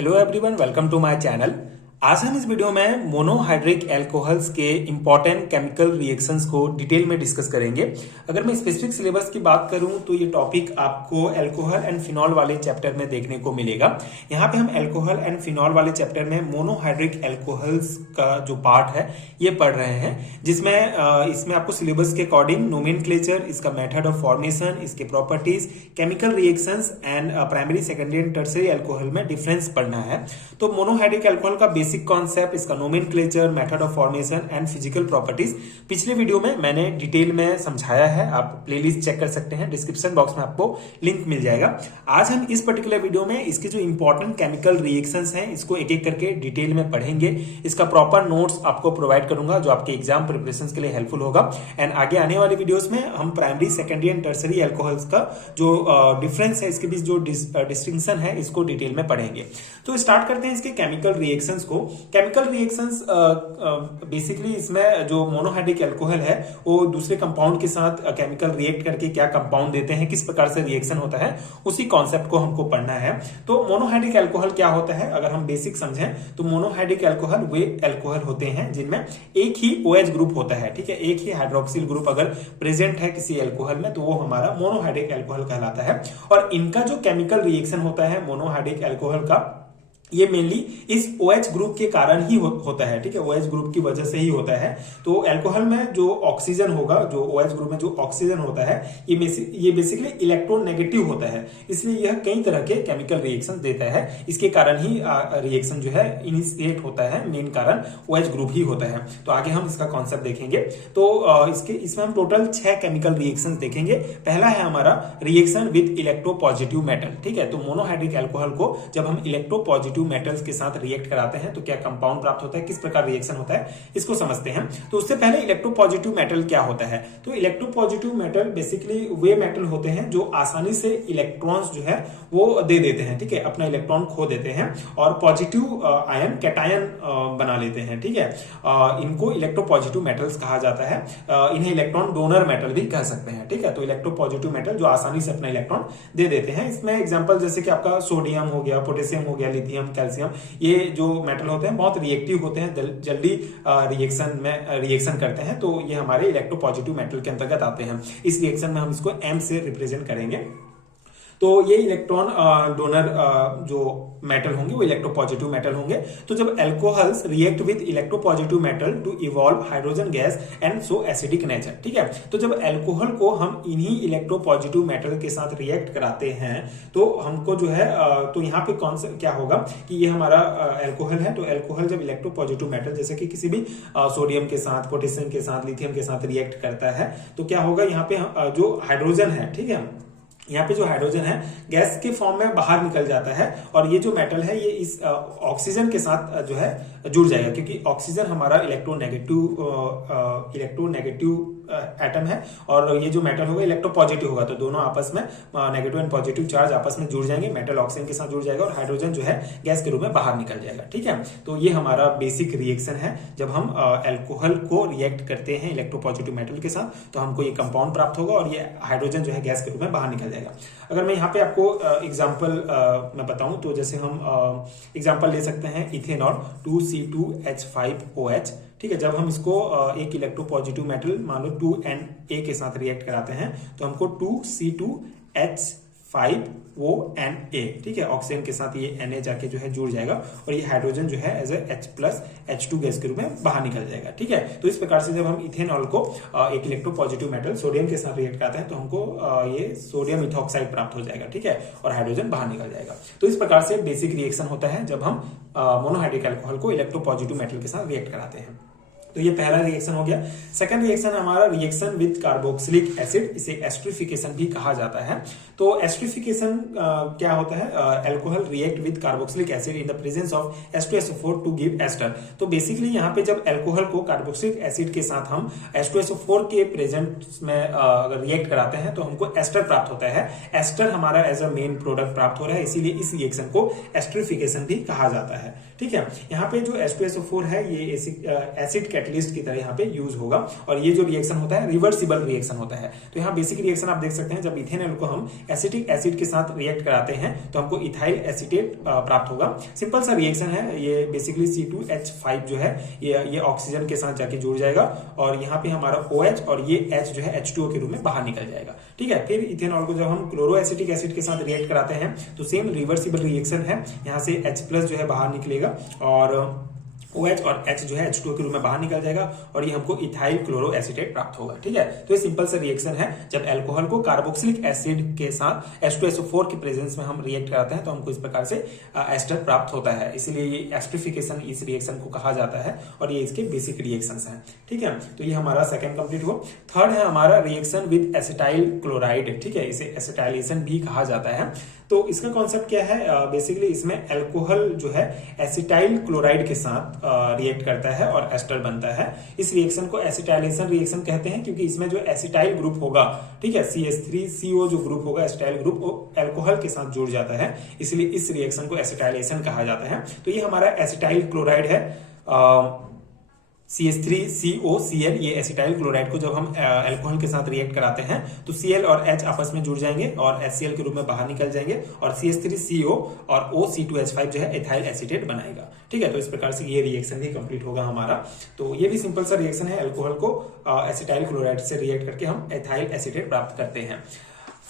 Hello everyone, welcome to my channel. आज हम इस वीडियो में मोनोहाइड्रिक एल्कोहल्स के इंपॉर्टेंट केमिकल रिएक्शंस को डिटेल में डिस्कस करेंगे। अगर मैं स्पेसिफिक सिलेबस की बात करूं तो ये टॉपिक आपको अल्कोहल एंड फिनॉल वाले चैप्टर में देखने को मिलेगा। यहाँ पे हम अल्कोहल एंड फिनॉल वाले चैप्टर में मोनोहाइड्रिक एल्कोहल्स का जो पार्ट है ये पढ़ रहे हैं, जिसमें इसमें आपको सिलेबस के अकॉर्डिंग नोमेनक्लेचर, इसका मेथड ऑफ फॉर्मेशन, इसके properties, chemical reactions and primary, secondary and tertiary alcohol में डिफरेंस पढ़ना है। तो मोनोहाइड्रिक अल्कोहल का बेसिक कॉन्सेप्ट, इसका nomenclature, method of formation and physical properties पिछले वीडियो में मैंने डिटेल में समझाया है। आप प्लेलिस्ट चेक कर सकते हैं, डिस्क्रिप्शन बॉक्स में आपको लिंक मिल जाएगा। आज हम इस पर्टिकुलर वीडियो में इसके जो इंपॉर्टेंट केमिकल रिएक्शंस हैं इसको एक एक करके डिटेल में पढ़ेंगे। इसका प्रॉपर नोट्स आपको प्रोवाइड करूंगा जो आपके एग्जाम प्रिपरेशन के लिए हेल्पफुल होगा। एंड आगे आने वाले वीडियोस में हम primary, secondary and tertiary alcohols का जो डिफरेंस है, इसके बीच जो डिस्टिंक्शन है, इसको डिटेल में पढ़ेंगे। तो स्टार्ट करते हैं इसके केमिकल रिएक्शंस को। केमिकल रिएक्शंस बेसिकली इसमें जो मोनोहाइड्रिक अल्कोहल है वो दूसरे कंपाउंड के साथ केमिकल रिएक्ट करके क्या कंपाउंड देते हैं, किस प्रकार से रिएक्शन होता है, उसी कॉन्सेप्ट को हमको पढ़ना है। तो मोनोहाइड्रिक अल्कोहल क्या होता है, अगर हम बेसिक समझें तो मोनोहाइड्रिक अल्कोहल वे अल्कोहल होते हैं जिनमें एक ही OH ग्रुप होता है। ठीक है, एक ही हाइड्रोक्सिल ग्रुप अगर प्रेजेंट है किसी अल्कोहल में तो वो हमारा मोनोहाइड्रिक अल्कोहल कहलाता है। और इनका जो केमिकल रिएक्शन होता है मोनोहाइड्रिक अल्कोहल का, ये मेनली इस OH ग्रुप के कारण ही होता है। ठीक है, OH ग्रुप की वजह से ही होता है। तो अल्कोहल में जो ऑक्सीजन होगा, जो OH ग्रुप में जो ऑक्सीजन होता है, ये बेसिकली इलेक्ट्रोनेगेटिव होता है, इसलिए यह कई तरह के केमिकल रिएक्शन देता है। इसके कारण ही रिएक्शन जो है इनिशिएट होता है, मेन कारण OH ग्रुप ही होता है। तो आगे हम इसका कॉन्सेप्ट देखेंगे। तो इसमें हम टोटल 6 केमिकल रिएक्शन देखेंगे। पहला है हमारा रिएक्शन विद इलेक्ट्रोपॉजिटिव मेटल। ठीक है, तो मोनोहाइड्रिक अल्कोहल को जब हम इलेक्ट्रोपॉजिटिव मेटल्स के साथ रिएक्ट कराते हैं तो क्या कंपाउंड प्राप्त होता है, किस प्रकार रिएक्शन होता है, इसको समझते हैं। तो उससे पहले इलेक्ट्रोपॉजिटिव मेटल क्या होता है। तो इलेक्ट्रोपॉजिटिव मेटल बेसिकली वे मेटल होते हैं जो आसानी से इलेक्ट्रॉन्स जो है वो दे देते हैं। ठीक है, अपना इलेक्ट्रॉन खो देते हैं और पॉजिटिव आयन कैटायन बना लेते हैं। ठीक है, इनको इलेक्ट्रोपॉजिटिव मेटल्स कहा जाता है। इन्हें इलेक्ट्रॉन डोनर मेटल भी कह सकते हैं। ठीक है, तो इलेक्ट्रोपॉजिटिव मेटल जो आसानी से अपना इलेक्ट्रॉन दे देते हैं। इसमें एग्जांपल जैसे कि आपका सोडियम हो गया, पोटेशियम हो गया, लिथियम, कैल्शियम, ये जो मेटल होते हैं बहुत रिएक्टिव होते हैं, जल्दी रिएक्शन करते हैं। तो ये हमारे इलेक्ट्रोपॉजिटिव मेटल के अंतर्गत आते हैं। इस रिएक्शन में हम इसको M से रिप्रेजेंट करेंगे। तो ये इलेक्ट्रॉन डोनर जो मेटल होंगे वो इलेक्ट्रोपॉजिटिव मेटल होंगे। तो जब alcohols react with electropositive metal to evolve hydrogen gas and so acidic nature. ठीक है, तो जब अल्कोहल को हम इन्हीं इलेक्ट्रोपॉजिटिव मेटल के साथ रिएक्ट कराते हैं तो हमको जो है तो यहाँ पे कौन सा क्या होगा कि ये हमारा अल्कोहल है। तो अल्कोहल जब इलेक्ट्रोपॉजिटिव मेटल जैसे कि किसी भी सोडियम के साथ, पोटेशियम के साथ, लिथियम के साथ रिएक्ट करता है तो क्या होगा, यहाँ पे जो हाइड्रोजन है, ठीक है, यहाँ पे जो हाइड्रोजन है गैस के फॉर्म में बाहर निकल जाता है और ये जो मेटल है ये इस ऑक्सीजन के साथ जो है जुड़ जाएगा, क्योंकि ऑक्सीजन हमारा इलेक्ट्रोनेगेटिव एटम है और ये जो मेटल होगा इलेक्ट्रोपॉजिटिव होगा। तो दोनों आपस में नेगेटिव एंड पॉजिटिव चार्ज आपस में जुड़ जाएंगे, मेटल ऑक्सीजन के साथ जुड़ जाएगा और हाइड्रोजन जो है गैस के रूप में बाहर निकल जाएगा। ठीक है, तो ये हमारा बेसिक रिएक्शन है। जब हम अल्कोहल को रिएक्ट करते हैं इलेक्ट्रोपॉजिटिव मेटल के साथ तो हमको ये कंपाउंड प्राप्त होगा और ये हाइड्रोजन जो है गैस के रूप में बाहर निकल जाएगा। अगर मैं यहाँ पे आपको एग्जाम्पल मैं बताऊं तो जैसे हम एग्जाम्पल ले सकते हैं इथेनॉल 2C2H5OH। ठीक है, जब हम इसको एक इलेक्ट्रोपॉजिटिव मेटल मान लो 2Na के साथ रिएक्ट कराते हैं तो हमको 2C2H5ONa, ठीक है, ऑक्सीजन के साथ ये Na जाके जो है जुड़ जाएगा और ये हाइड्रोजन जो है एज H+H2 गैस के रूप में बाहर निकल जाएगा। ठीक है, तो इस प्रकार से जब हम इथेनॉल को एक इलेक्ट्रोपॉजिटिव मेटल सोडियम के साथ रिएक्ट कराते हैं तो हमको ये सोडियम इथॉक्साइड प्राप्त हो जाएगा। ठीक है, और हाइड्रोजन बाहर निकल जाएगा। तो इस प्रकार से बेसिक रिएक्शन होता है जब हम मोनोहाइड्रिक अल्कोहल को इलेक्ट्रोपॉजिटिव मेटल के साथ रिएक्ट कराते हैं। तो ये पहला रिएक्शन हो गया। सेकंड रिएक्शन हमारा रिएक्शन विद कार्बोक्सिलिक एसिड, इसे एस्टरिफिकेशन भी कहा जाता है। तो एस्टरिफिकेशन क्या होता है, alcohol react with carboxylic acid in the presence of H2SO4 to give ester. तो बेसिकली यहाँ पे जब अल्कोहल को कार्बोक्सिलिक एसिड के साथ हम H2SO4 के प्रेजेंस में अगर रिएक्ट कराते हैं तो हमको एस्टर प्राप्त होता है। एस्टर हमारा एज अ मेन प्रोडक्ट प्राप्त हो रहा है, इसीलिए इस रिएक्शन को एस्टरिफिकेशन भी कहा जाता है। ठीक है, यहाँ पे जो H2SO4 है ये एसिड कैटलिस्ट की तरह यहाँ पे यूज होगा। और ये जो रिएक्शन होता है रिवर्सिबल रिएक्शन होता है। तो यहाँ बेसिक रिएक्शन आप देख सकते हैं, जब इथेनॉल को हम एसिटिक एसिड के साथ रिएक्ट कराते हैं तो हमको इथाइल एसीटेट प्राप्त होगा। सिंपल सा रिएक्शन है ये। बेसिकली C2H5 जो है ये ऑक्सीजन के साथ जाके जुड़ जाएगा और यहाँ पे हमारा OH और ये H जो है H2O के रूप में बाहर निकल जाएगा। ठीक है, फिर इथेनॉल को जब हम क्लोरोएसिटिक एसिड के साथ रिएक्ट कराते हैं तो सेम रिवर्सिबल रिएक्शन है। यहाँ से H+ जो है बाहर निकलेगा और OH और H जो है H2O के रूप में बाहर निकल जाएगा और ये हमको इथाइल क्लोरो एसीटेट प्राप्त होगा। ठीक है, तो ये सिंपल सा रिएक्शन है। जब अल्कोहल को कार्बोक्सिलिक एसिड के साथ H2SO4 के प्रेजेंस में हम रिएक्ट कराते हैं तो हमको इस प्रकार से एस्टर प्राप्त होता है। इसीलिए ये एस्टरिफिकेशन इस रिएक्शन को कहा जाता है और ये इसके बेसिक रिएक्शंस हैं। ठीक है, तो ये हमारा सेकंड कंप्लीट हुआ। थर्ड है हमारा रिएक्शन विद एसिटाइल क्लोराइड। ठीक है, इसे एसिटाइलेशन भी कहा जाता है। तो इसका कॉन्सेप्ट क्या है? बेसिकली इसमें अल्कोहल जो है एसिटाइल क्लोराइड के साथ रिएक्ट करता है और एस्टर बनता है। इस रिएक्शन को एसिटाइलेशन रिएक्शन कहते हैं क्योंकि इसमें जो एसिटाइल ग्रुप होगा, ठीक है, CH3CO जो ग्रुप होगा एसिटाइल ग्रुप, वो अल्कोहल के साथ जुड़ जाता है, इसलिए इस रिएक्शन को एसिटाइलेशन कहा जाता है। तो ये हमारा एसिटाइल क्लोराइड है, CH3COCl। ये एसिटाइल क्लोराइड को जब हम अल्कोहल के साथ रिएक्ट कराते हैं तो Cl और H आपस में जुड़ जाएंगे और HCl के रूप में बाहर निकल जाएंगे और CH3CO और OC2H5 जो है एथाइल एसीटेट बनाएगा। ठीक है, तो इस प्रकार से ये रिएक्शन भी कंप्लीट होगा हमारा। तो ये भी सिंपल सा रिएक्शन है, अल्कोहल को एसिटाइल क्लोराइड से रिएक्ट करके हम एथाइल एसीटेट प्राप्त करते हैं।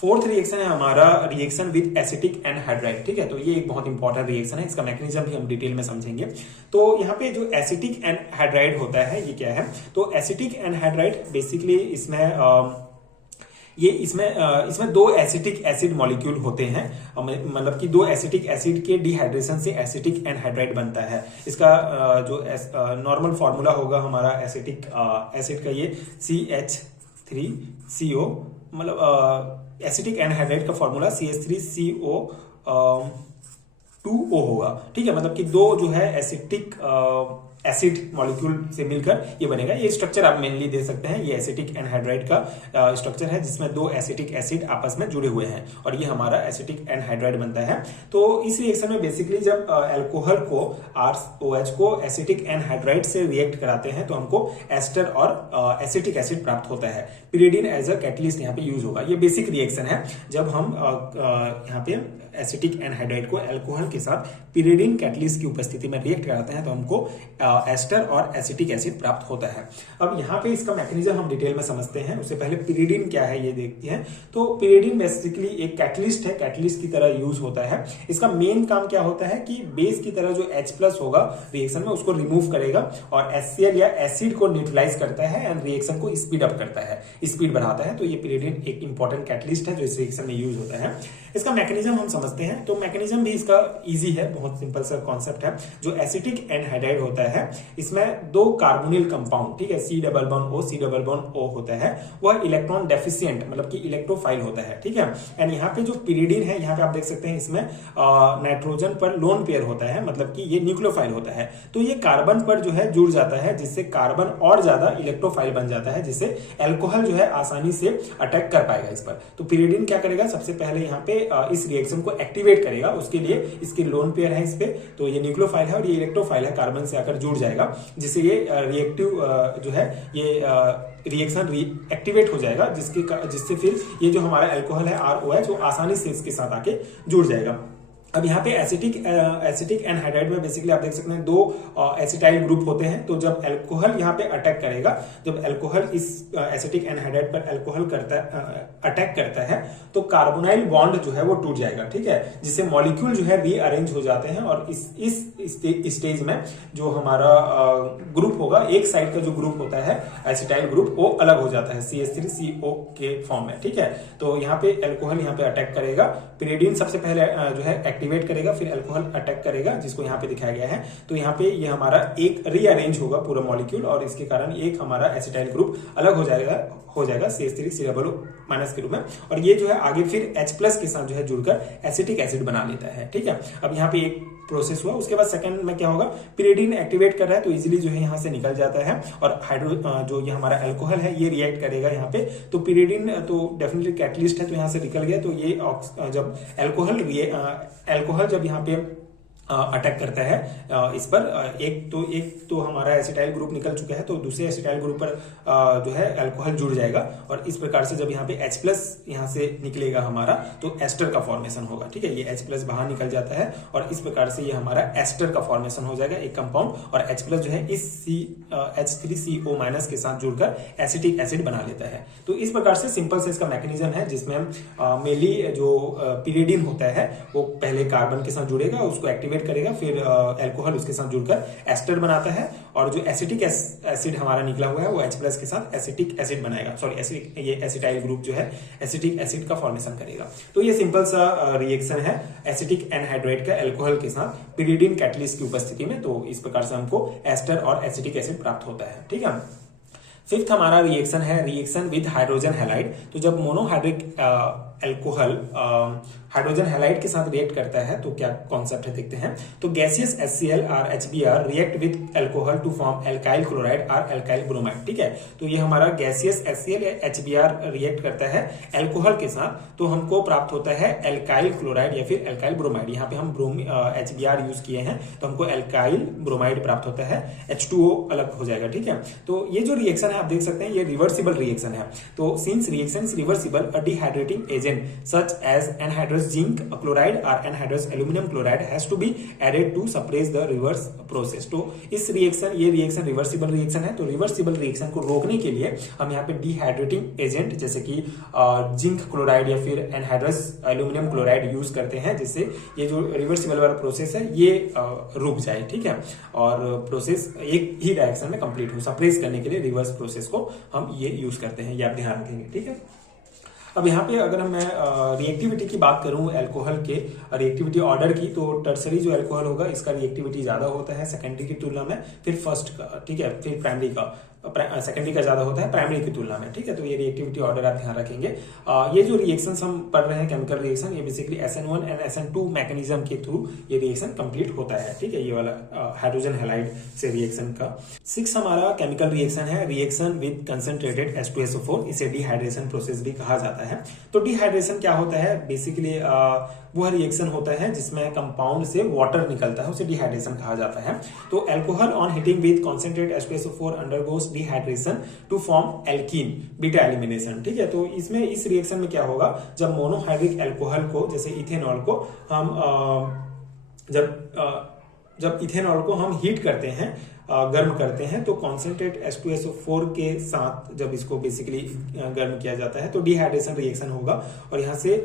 फोर्थ रिएक्शन है हमारा रिएक्शन विद एसिटिक एनहाइड्राइड। ठीक है, तो ये एक बहुत इंपॉर्टेंट रिएक्शन है, इसका मैकेनिज्म भी हम डिटेल में समझेंगे। तो यहाँ पे जो एसिटिक एनहाइड्राइड होता है ये क्या है? तो एसिटिक एनहाइड्राइड बेसिकली इसमें दो एसिटिक एसिड मॉलिक्यूल होते हैं, मतलब कि दो एसिटिक एसिड के डिहाइड्रेशन से एसिटिक एनहाइड्राइड बनता है। इसका जो नॉर्मल फॉर्मूला होगा हमारा एसिटिक एसिड का ये CH3CO, मतलब एसिटिक एनहाइड्राइड का फॉर्मूला CH3CO 2O होगा। ठीक है, मतलब कि दो जो है एसिटिक एसिड मॉलिक्यूल से मिलकर ये बनेगा। ये स्ट्रक्चर आप मेनली दे सकते हैं, ये एसिटिक एनहाइड्राइड का स्ट्रक्चर है जिसमें दो एसिटिक एसिड आपस में जुड़े हुए हैं और ये हमारा एसिटिक एनहाइड्राइड बनता है। तो इस रिएक्शन में बेसिकली जब अल्कोहल को ROH को एसिटिक एनहाइड्राइड से रिएक्ट कराते हैं तो हमको एस्टर और एसिटिक एसिड प्राप्त होता है। पिरिडीन एज अ कैटलिस्ट यहाँ पे यूज होगा। ये बेसिक रिएक्शन है। जब हम यहाँ पे एसिटिक एनहाइड्राइड को अल्कोहल के साथ पिरिडीन कैटलिस्ट की उपस्थिति में रिएक्ट कराते हैं तो हमको एस्टर और एसिटिक एसिड प्राप्त होता है। अब यहाँ पे इसका मैकेनिज्म हम डिटेल में समझते हैं। उससे पहले पिरिडीन क्या है ये देखते हैं। तो पिरिडीन बेसिकली एक कैटलिस्ट है, कैटलिस्ट की तरह यूज होता है। इसका मेन काम क्या होता है कि बेस की तरह जो H+ होगा रिएक्शन में उसको रिमूव करेगा और HCl या एसिड को न्यूट्रलाइज करता है एंड रिएक्शन को स्पीड अप करता है, स्पीड बढ़ाता है। तो ये पिरिडीन एक इंपॉर्टेंट कैटलिस्ट है जो इस रिएक्शन में यूज होता है। इसका मैकेनिज्म हम समझते हैं। तो मैकेनिज्म भी इसका इजी है, बहुत सिंपल सा कॉन्सेप्ट है। जो एसिटिक एनहाइड्राइड होता है इसमें दो कार्बोनिल कंपाउंड, ठीक है, C++O होता है, वह इलेक्ट्रॉन डेफिशिएंट मतलब कि इलेक्ट्रोफाइल होता है। ठीक है, एंड यहाँ पे जो पिरिडीन है, यहाँ पे आप देख सकते हैं इसमें नाइट्रोजन पर लोन पेयर होता है, मतलब कि ये न्यूक्लियोफाइल होता है। तो ये कार्बन पर जो है जुड़ जाता है जिससे कार्बन और ज्यादा इलेक्ट्रोफाइल बन जाता है, जिससे अल्कोहल जो है आसानी से अटैक कर पाएगा इस पर। तो पिरिडीन क्या करेगा, सबसे पहले यहाँ पे इस रिएक्शन को एक्टिवेट करेगा। उसके लिए इसके लोन पेयर है इस पे, तो ये न्यूक्लियोफाइल है और ये इलेक्ट्रोफाइल है, कार्बन से आकर जुड़ जाएगा जिससे ये रिएक्टिव जो है ये रिएक्शन एक्टिवेट हो जाएगा, जिससे फिर ये जो हमारा अल्कोहल है ROH वो आसानी से इसके साथ आके जुड़ जाएगा। अब यहाँ पे एसिटिक एनहाइड्राइड में बेसिकली आप देख सकते हैं दो एसिटाइल ग्रुप होते हैं। तो जब अल्कोहल यहाँ पे अटैक करेगा, जब अल्कोहल इस एसिटिक एनहाइड्राइड पर अल्कोहल अटैक करता है तो कार्बोनाइल बॉन्ड जो है वो टूट जाएगा। ठीक है, जिससे मॉलिक्यूल जो है रीअरेंज हो जाते हैं और इस स्टेज में जो हमारा ग्रुप होगा, एक साइड का जो ग्रुप होता है एसिटाइल ग्रुप, वो अलग हो जाता है CH3CO के फॉर्म में। ठीक है, तो यहाँ पे अल्कोहल यहाँ पे अटैक करेगा, पिरिडीन सबसे पहले जो है एक्टिवेट करेगा, फिर अल्कोहल अटैक करेगा जिसको यहाँ पे दिखाया गया है। तो यहाँ पे ये हमारा एक रीअरेंज होगा पूरा मॉलिक्यूल और इसके कारण एक हमारा एसिटाइल ग्रुप अलग हो जाएगा CH3COO- के रूप में, और ये जो है आगे फिर H+ के साथ जो है जुड़कर एसिटिक एसिड बना लेता है। ठीक है, अब यहाँ पे एक प्रोसेस हुआ। उसके बाद सेकंड में क्या होगा, पिरिडीन एक्टिवेट कर रहा है तो इजीली जो है यहाँ से निकल जाता है और जो ये हमारा अल्कोहल है ये रिएक्ट करेगा यहाँ पे। तो पिरिडीन तो डेफिनेटली कैटलिस्ट है तो यहाँ से निकल गया। तो ये जब अल्कोहल जब यहाँ पे अटैक करता है इस पर। एक तो हमारा एसिटाइल ग्रुप निकल चुका है, तो दूसरे एसिटाइल ग्रुप पर जो है अल्कोहल जुड़ जाएगा, और इस प्रकार से जब यहाँ पे H+ यहाँ से निकलेगा हमारा, तो एस्टर का फॉर्मेशन होगा। ठीक है, ये H+ बाहर निकल जाता है और इस प्रकार से ये हमारा एस्टर का फॉर्मेशन हो जाएगा, एक कंपाउंड, और H+ जो है इस H3CO- के साथ जुड़कर एसिटिक एसिड बना लेता है। तो इस प्रकार से सिंपल से इसका मैकेनिज्म है, जिसमें मेनली जो पिरिडीन होता है वो पहले कार्बन के साथ जुड़ेगा, उसको एक्टिवेट करेगा, फिर अल्कोहल उसके साथ जुड़कर एस्टर बनाता है, और जो एसिटिक एसिड हमारा निकला हुआ है वो H+ के साथ एसिटिक एसिड बनाएगा, सॉरी ये एसिटाइल ग्रुप जो है एसिटिक एसिड का फॉर्मेशन करेगा। तो ये सिंपल सा रिएक्शन है एसिटिक एनहाइड्राइड का अल्कोहल के साथ पिरिडीन कैटलिस्ट की उपस्थिति में। तो इस प्रकार से हमको एस्टर और एसिटिक एसिड प्राप्त होता है। ठीक है, फिफ्थ हमारा रिएक्शन है रिएक्शन विद हाइड्रोजन हैलाइड। तो जब मोनोहाइड्रिक अल्कोहल हाइड्रोजन हैलाइड के साथ रिएक्ट करता है तो क्या कॉन्सेप्ट है देखते हैं। तो गैसियस HCl और HBr react with alcohol to form alkyl chloride और एल्काइल ब्रोमाइड। ठीक है, तो ये हमारा गैसियस HCl या HBr रिएक्ट करता है अल्कोहल के साथ, तो हमको प्राप्त होता है एल्काइल क्लोराइड या फिर एल्काइल ब्रोमाइड। यहाँ पे हम HBr यूज किए हैं तो हमको एल्काइल ब्रोमाइड प्राप्त होता है, H2O अलग हो जाएगा। ठीक है, तो ये जो रिएक्शन है आप देख सकते हैं ये रिवर्सिबल रिएक्शन है। तो since reaction is reversible, a dehydrating agent such as anhydrous zinc chloride or anhydrous aluminum chloride has to be added to suppress the reverse process। तो ये रिएक्शन रिवर्सिबल रिएक्शन है, तो रिवर्सिबल रिएक्शन को रोकने के लिए हम यहाँ पे डिहाइड्रेटिंग एजेंट जैसे कि जिंक क्लोराइड या फिर एनहाइड्रस एल्यूमिनियम क्लोराइड यूज करते हैं, जिससे ये जो रिवर्सिबल वाला प्रोसेस है ये रुक जाए। ठीक है, और प्रोसेस एक ही डायरेक्शन में कंप्लीट हो, सप्रेस करने के लिए रिवर्स प्रोसेस को हम ये यूज करते हैं, ये आप ध्यान रखेंगे। ठीक है, अब यहाँ पे अगर मैं रिएक्टिविटी की बात करूं अल्कोहल के रिएक्टिविटी ऑर्डर की, तो टर्सरी जो अल्कोहल होगा इसका रिएक्टिविटी ज्यादा होता है सेकेंडरी की तुलना में, फिर फर्स्ट का, ठीक है, फिर प्राइमरी का, सेकेंडरी का ज्यादा होता है प्राइमरी की तुलना में। ठीक है, तो ये रिएक्टिविटी ऑर्डर आप ध्यान रखेंगे। ये जो रिएक्शंस हम पढ़ रहे हैं केमिकल रिएक्शन, ये basically SN1 and SN2 mechanism के थ्रू ये रिएक्शन कंप्लीट होता है। ठीक है, ये वाला हाइड्रोजन हैलाइड से रिएक्शन का। 6 हमारा केमिकल रिएक्शन है रिएक्शन विद कंसंट्रेटेड H2SO4, इसे डिहाइड्रेशन प्रोसेस भी कहा जाता है। तो डिहाइड्रेशन क्या होता है, बेसिकली वह रिएक्शन होता है जिसमें कंपाउंड से वाटर निकलता है, उसे डिहाइड्रेशन कहा जाता है। तो alcohol on heating with concentrate H2SO4 undergoes dehydration to form alkene beta elimination. ठीक है, तो इसमें इस रिएक्शन में क्या होगा, जब मोनोहाइड्रिक अल्कोहल को जैसे इथेनॉल को हम जब इथेनॉल को हम हीट करते हैं, गर्म करते हैं, तो कॉन्सेंट्रेट H2SO4 के साथ जब इसको बेसिकली गर्म किया जाता है तो डिहाइड्रेशन रिएक्शन होगा, और यहाँ से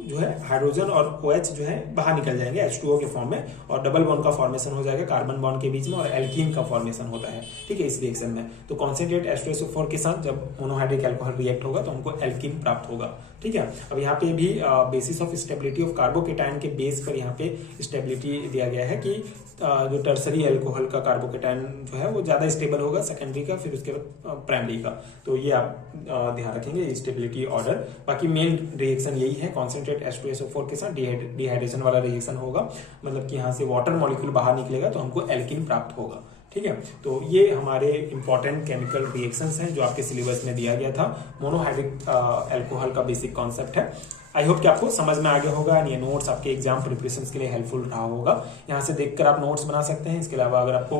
जो है हाइड्रोजन और OH जो है बाहर निकल जाएंगे H2O के फॉर्म में, और डबल बॉन्ड का फॉर्मेशन हो जाएगा कार्बन बॉन्ड के बीच में, और एल्कीन का फॉर्मेशन होता है। ठीक है, इस रिएक्शन में तो कॉन्सेंट्रेट H2SO4 के साथ जब मोनोहाइड्रिक अल्कोहल रिएक्ट होगा तो हमको एल्कीन प्राप्त होगा। ठीक है, अब यहाँ पे भी basis of stability of carbocation के बेस पर यहाँ पे स्टेबिलिटी दिया गया है कि जो टर्सरी अल्कोहल का कार्बोकेटायन जो है वो ज्यादा स्टेबल होगा सेकेंडरी का, फिर उसके बाद प्राइमरी का। तो ये आप ध्यान रखेंगे स्टेबिलिटी ऑर्डर। बाकी मेन रिएक्शन यही है, कॉन्सेंट्रेट H2SO4 के साथ डिहाइड्रेशन वाला रिएक्शन होगा, मतलब कि यहाँ से वाटर मॉलिक्यूल बाहर निकलेगा तो हमको एल्कीन प्राप्त होगा। ठीक है, तो ये हमारे इंपॉर्टेंट केमिकल रिएक्शंस हैं जो आपके सिलेबस में दिया गया था। मोनोहाइड्रिक अल्कोहल का बेसिक कॉन्सेप्ट है। आई होप कि आपको समझ में आ गया होगा, ये नोट्स आपके एग्जाम प्रिपरेशन के लिए हेल्पफुल रहा होगा। यहाँ से देखकर आप नोट्स बना सकते हैं। इसके अलावा अगर आपको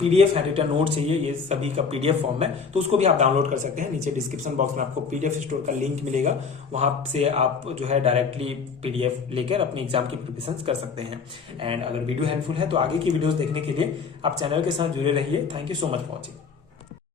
PDF हैंड रिटन नोट चाहिए, ये सभी का PDF फॉर्म में, तो उसको भी आप डाउनलोड कर सकते हैं। नीचे डिस्क्रिप्शन बॉक्स में आपको PDF स्टोर का लिंक मिलेगा, वहां से आप जो है डायरेक्टली PDF लेकर अपने एग्जाम की प्रिपरेशन कर सकते हैं। एंड अगर वीडियो हेल्पफुल है तो आगे की वीडियोज देखने के लिए आप चैनल के साथ जुड़े रहिए। Thank you so much for watching.